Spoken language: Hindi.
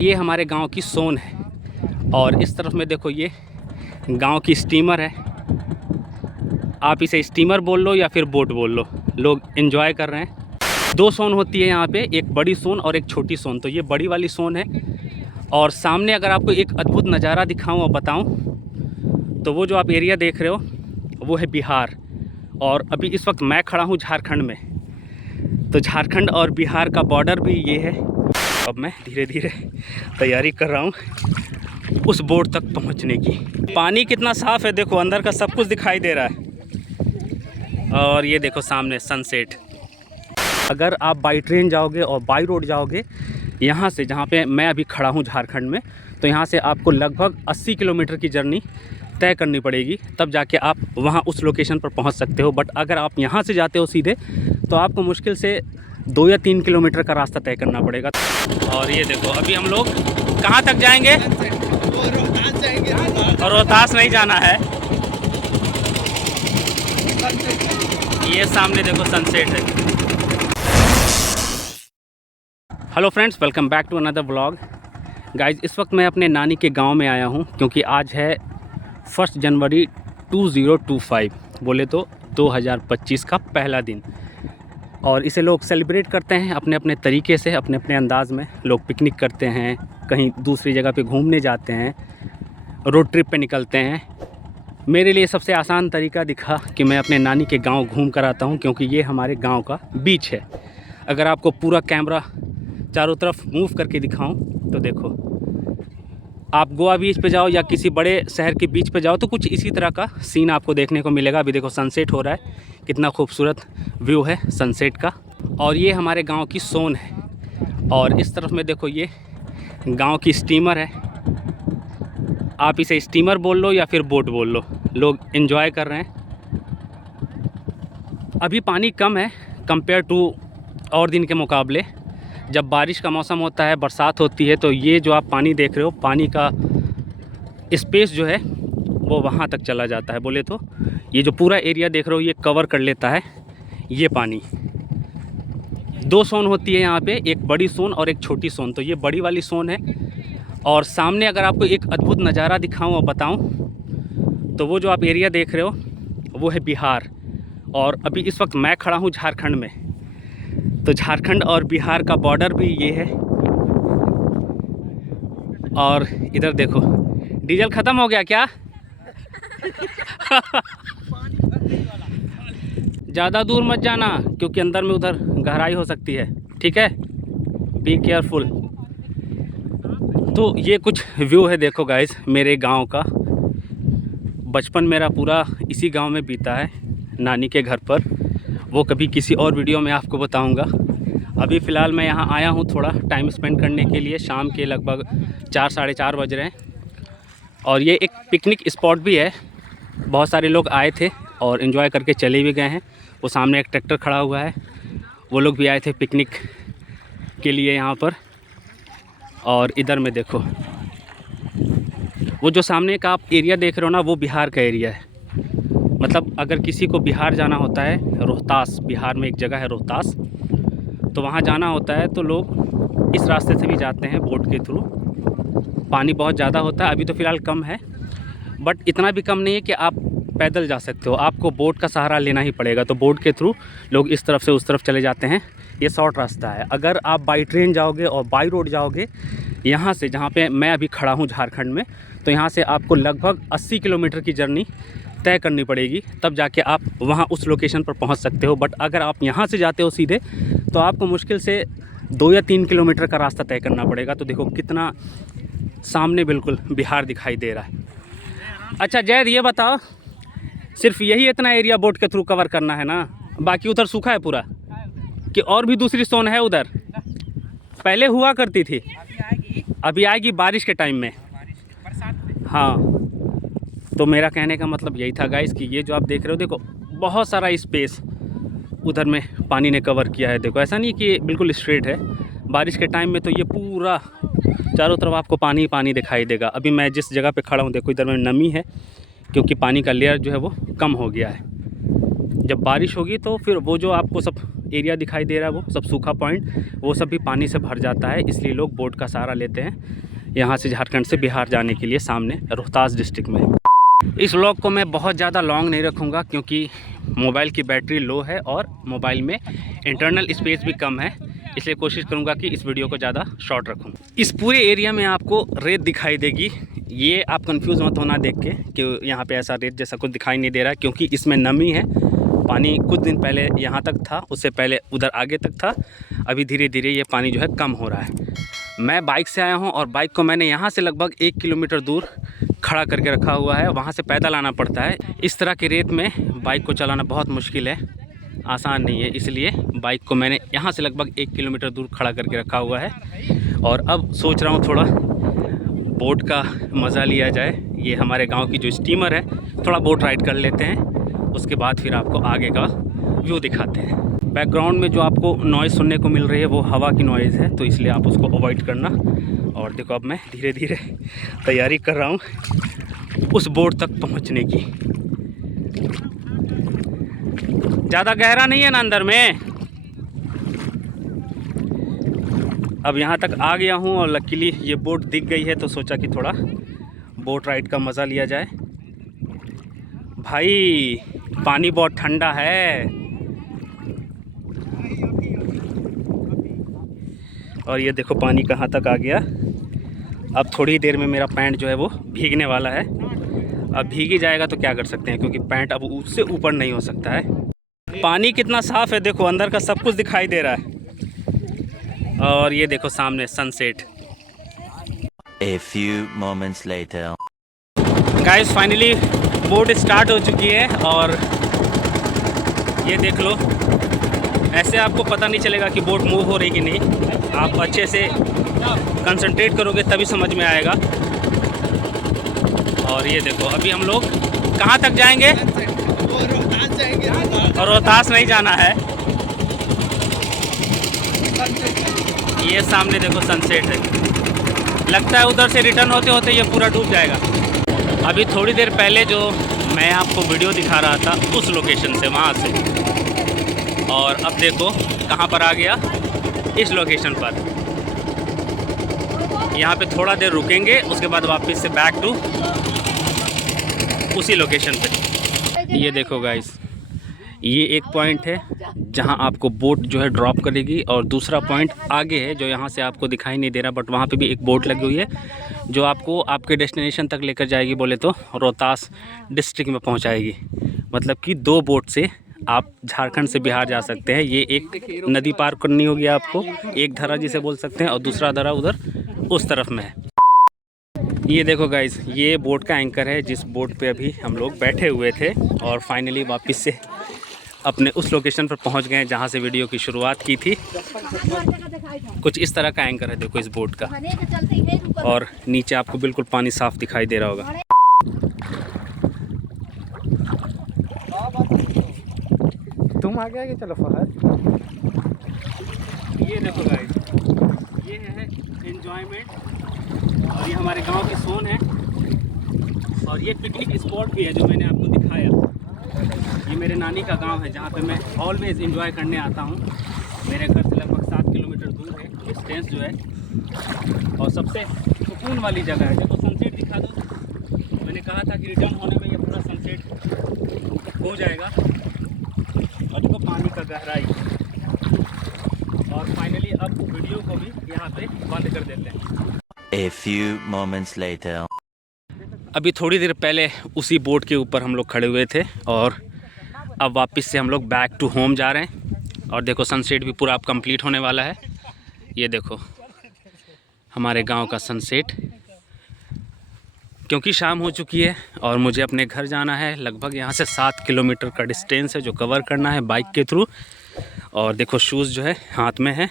ये हमारे गांव की सोन है और इस तरफ में देखो ये गांव की स्टीमर है। आप इसे स्टीमर बोल लो या फिर बोट बोल लो, लोग एंजॉय कर रहे हैं। दो सोन होती है यहाँ पे, एक बड़ी सोन और एक छोटी सोन। तो ये बड़ी वाली सोन है और सामने अगर आपको एक अद्भुत नज़ारा दिखाऊं और बताऊं तो वो जो आप एरिया देख रहे हो वो है बिहार। और अभी इस वक्त मैं खड़ा हूँ झारखंड में, तो झारखंड और बिहार का बॉर्डर भी ये है। अब मैं धीरे धीरे तैयारी कर रहा हूँ उस बोर्ड तक पहुँचने की। पानी कितना साफ़ है, देखो अंदर का सब कुछ दिखाई दे रहा है। और ये देखो सामने सनसेट। अगर आप बाई ट्रेन जाओगे और बाई रोड जाओगे यहाँ से, जहाँ पे मैं अभी खड़ा हूँ झारखंड में, तो यहाँ से आपको लगभग 80 किलोमीटर की जर्नी तय करनी पड़ेगी, तब जाके आप वहाँ उस लोकेशन पर पहुँच सकते हो। बट अगर आप यहाँ से जाते हो सीधे तो आपको मुश्किल से 2 या 3 किलोमीटर का रास्ता तय करना पड़ेगा। और ये देखो अभी हम लोग कहाँ तक जाएंगे? और रोहतास नहीं जाना है। ये सामने देखो सनसेट है। Hello friends, welcome back to another vlog. Guys, इस वक्त मैं अपने नानी के गांव में आया हूं क्योंकि आज है 1 जनवरी 2025, बोले तो 2025 का पहला दिन। और इसे लोग सेलिब्रेट करते हैं अपने अपने तरीके से, अपने अपने अंदाज़ में। लोग पिकनिक करते हैं, कहीं दूसरी जगह पे घूमने जाते हैं, रोड ट्रिप पे निकलते हैं। मेरे लिए सबसे आसान तरीका दिखा कि मैं अपने नानी के गांव घूम कर आता हूं, क्योंकि ये हमारे गांव का बीच है। अगर आपको पूरा कैमरा चारों तरफ मूव करके दिखाऊं तो देखो, आप गोवा बीच पे जाओ या किसी बड़े शहर के बीच पे जाओ तो कुछ इसी तरह का सीन आपको देखने को मिलेगा। अभी देखो सनसेट हो रहा है, कितना खूबसूरत व्यू है सनसेट का। और ये हमारे गांव की सोन है और इस तरफ में देखो ये गांव की स्टीमर है। आप इसे स्टीमर बोल लो या फिर बोट बोल लो, लोग एंजॉय कर रहे हैं। अभी पानी कम है कंपेयर टू और दिन के मुकाबले। जब बारिश का मौसम होता है, बरसात होती है, तो ये जो आप पानी देख रहे हो, पानी का स्पेस जो है वो वहाँ तक चला जाता है। बोले तो ये जो पूरा एरिया देख रहे हो ये कवर कर लेता है ये पानी। 2 सोन होती है यहाँ पे, एक बड़ी सोन और एक छोटी सोन। तो ये बड़ी वाली सोन है और सामने अगर आपको एक अद्भुत नज़ारा दिखाऊं और बताऊं तो वो जो आप एरिया देख रहे हो वो है बिहार। और अभी इस वक्त मैं खड़ा हूँ झारखंड में, तो झारखंड और बिहार का बॉर्डर भी ये है। और इधर देखो, डीजल ख़त्म हो गया क्या? ज़्यादा दूर मत जाना क्योंकि अंदर में उधर गहराई हो सकती है, ठीक है? Be careful. तो ये कुछ व्यू है, देखो गाइस, मेरे गांव का। बचपन मेरा पूरा इसी गांव में बीता है, नानी के घर पर। वो कभी किसी और वीडियो में आपको बताऊंगा। अभी फ़िलहाल मैं यहाँ आया हूँ थोड़ा टाइम स्पेंड करने के लिए। शाम के लगभग 4 साढ़े 4 बज रहे हैं और ये एक पिकनिक स्पॉट भी है। बहुत सारे लोग आए थे और एंजॉय करके चले भी गए हैं। वो सामने एक ट्रैक्टर खड़ा हुआ है, वो लोग भी आए थे पिकनिक के लिए यहाँ पर। और इधर में देखो, वो जो सामने का आप एरिया देख रहे हो ना, वो बिहार का एरिया है। मतलब अगर किसी को बिहार जाना होता है, रोहतास, बिहार में एक जगह है रोहतास, तो वहाँ जाना होता है तो लोग इस रास्ते से भी जाते हैं बोट के थ्रू। पानी बहुत ज़्यादा होता है, अभी तो फ़िलहाल कम है, बट इतना भी कम नहीं है कि आप पैदल जा सकते हो। आपको बोट का सहारा लेना ही पड़ेगा। तो बोट के थ्रू लोग इस तरफ से उस तरफ चले जाते हैं। ये शॉर्ट रास्ता है। अगर आप बाई ट्रेन जाओगे और बाई रोड जाओगे यहाँ से, जहाँ पे मैं अभी खड़ा हूँ झारखंड में, तो यहाँ से आपको लगभग 80 किलोमीटर की जर्नी तय करनी पड़ेगी, तब जाके आप वहाँ उस लोकेशन पर पहुँच सकते हो। बट अगर आप यहाँ से जाते हो सीधे तो आपको मुश्किल से 2 या 3 किलोमीटर का रास्ता तय करना पड़ेगा। तो देखो कितना सामने बिल्कुल बिहार दिखाई दे रहा है। अच्छा जैद, ये बताओ, सिर्फ यही इतना एरिया बोट के थ्रू कवर करना है ना? बाकी उधर सूखा है पूरा कि और भी दूसरी सोन है उधर? पहले हुआ करती थी, अभी आएगी बारिश के टाइम में। हाँ, तो मेरा कहने का मतलब यही था गाइस कि ये जो आप देख रहे हो, देखो बहुत सारा स्पेस उधर में पानी ने कवर किया है। देखो ऐसा नहीं कि बिल्कुल स्ट्रेट है। बारिश के टाइम में तो ये पूरा चारों तरफ आपको पानी ही पानी दिखाई देगा। अभी मैं जिस जगह पे खड़ा हूँ देखो, इधर में नमी है क्योंकि पानी का लेयर जो है वो कम हो गया है। जब बारिश होगी तो फिर वो जो आपको सब एरिया दिखाई दे रहा है वो सब सूखा पॉइंट, वो सब भी पानी से भर जाता है, इसलिए लोग बोट का सहारा लेते हैं यहाँ से झारखंड से बिहार जाने के लिए, सामने रोहतास डिस्ट्रिक्ट में। इस व्लॉग को मैं बहुत ज़्यादा लॉन्ग नहीं रखूँगा क्योंकि मोबाइल की बैटरी लो है और मोबाइल में इंटरनल स्पेस भी कम है, इसलिए कोशिश करूँगा कि इस वीडियो को ज़्यादा शॉर्ट रखूँ। इस पूरे एरिया में आपको रेत दिखाई देगी, ये आप कंफ्यूज मत होना देख के कि यहाँ पे ऐसा रेत जैसा कुछ दिखाई नहीं दे रहा है, क्योंकि इसमें नमी है। पानी कुछ दिन पहले यहाँ तक था, उससे पहले उधर आगे तक था, अभी धीरे धीरे ये पानी जो है कम हो रहा है। मैं बाइक से आया हूँ और बाइक को मैंने यहाँ से लगभग 1 किलोमीटर दूर खड़ा करके रखा हुआ है, वहाँ से पैदल आना पड़ता है। इस तरह के रेत में बाइक को चलाना बहुत मुश्किल है, आसान नहीं है, इसलिए बाइक को मैंने यहाँ से लगभग 1 किलोमीटर दूर खड़ा करके रखा हुआ है। और अब सोच रहा हूँ थोड़ा बोट का मज़ा लिया जाए। ये हमारे गांव की जो स्टीमर है, थोड़ा बोट राइड कर लेते हैं, उसके बाद फिर आपको आगे का व्यू दिखाते हैं। बैकग्राउंड में जो आपको नॉइज़ सुनने को मिल रही है वो हवा की नॉइज़ है, तो इसलिए आप उसको अवॉइड करना। और देखो अब मैं धीरे धीरे तैयारी कर रहा हूँ उस बोट तक पहुँचने की। ज़्यादा गहरा नहीं है ना अंदर में। अब यहाँ तक आ गया हूँ और लकीली ये बोट दिख गई है, तो सोचा कि थोड़ा बोट राइड का मज़ा लिया जाए। भाई पानी बहुत ठंडा है और ये देखो पानी कहाँ तक आ गया। अब थोड़ी देर में मेरा पैंट जो है वो भीगने वाला है। अब भीग ही जाएगा तो क्या कर सकते हैं, क्योंकि पैंट अब उससे ऊपर नहीं हो सकता है। पानी कितना साफ़ है, देखो अंदर का सब कुछ दिखाई दे रहा है। और ये देखो सामने sunset. A few moments later. Guys finally boat start हो चुकी है और ये देख लो, ऐसे आपको पता नहीं चलेगा कि बोट मूव हो रही कि नहीं। आप अच्छे से कंसंट्रेट करोगे तभी समझ में आएगा। और ये देखो अभी हम लोग कहाँ तक जाएंगे? और रोहतास नहीं जाना है। ये सामने देखो सनसेट है, लगता है उधर से रिटर्न होते होते ये पूरा डूब जाएगा। अभी थोड़ी देर पहले जो मैं आपको वीडियो दिखा रहा था उस लोकेशन से, वहाँ से, और अब देखो कहाँ पर आ गया, इस लोकेशन पर। यहाँ पे थोड़ा देर रुकेंगे, उसके बाद वापस से बैक टू उसी लोकेशन पे। ये देखो गाइस, ये एक पॉइंट है जहाँ आपको बोट जो है ड्रॉप करेगी, और दूसरा पॉइंट आगे है जो यहाँ से आपको दिखाई नहीं दे रहा, बट वहाँ पे भी एक बोट लगी हुई है जो आपको आपके डेस्टिनेशन तक लेकर जाएगी, बोले तो रोहतास डिस्ट्रिक्ट में पहुँचाएगी। मतलब कि 2 बोट से आप झारखंड से बिहार जा सकते हैं। ये एक नदी पार करनी होगी आपको, एक धारा जिसे बोल सकते हैं, और दूसरा धारा उधर उस तरफ में है। ये देखो गाइस, ये बोट का एंकर है जिस बोट पे अभी हम लोग बैठे हुए थे, और फाइनली वापस से अपने उस लोकेशन पर पहुंच गए जहां से वीडियो की शुरुआत की थी। कुछ इस तरह का एंकर है देखो इस बोट का, और नीचे आपको बिल्कुल पानी साफ दिखाई दे रहा होगा। तुम आगे आगे चलो फहद। ये देखो गाइस, ये है एंजॉयमेंट, और ये हमारे गांव की सोन है, और ये पिकनिक स्पॉट भी है जो मैंने आपको दिखाया। ये मेरे नानी का गांव है जहाँ पे मैं ऑलवेज़ एंजॉय करने आता हूँ। मेरे घर से लगभग 7 किलोमीटर दूर है डिस्टेंस जो है, और सबसे सुकून वाली जगह है। देखो सनसेट दिखा दो, मैंने कहा था कि रिटर्न होने में ये पूरा सनसेट हो जाएगा। और देखो पानी का गहराई। और फाइनली अब वीडियो को भी यहाँ पे बंद कर देते हैं। A few moments later. अभी थोड़ी देर पहले उसी बोट के ऊपर हम लोग खड़े हुए थे, और अब वापस से हम लोग बैक टू होम जा रहे हैं। और देखो सनसेट भी पूरा अब कंप्लीट होने वाला है। ये देखो हमारे गांव का सनसेट, क्योंकि शाम हो चुकी है और मुझे अपने घर जाना है। लगभग यहाँ से 7 किलोमीटर का डिस्टेंस है जो कवर करना है बाइक के थ्रू। और देखो शूज़ जो है हाथ में है,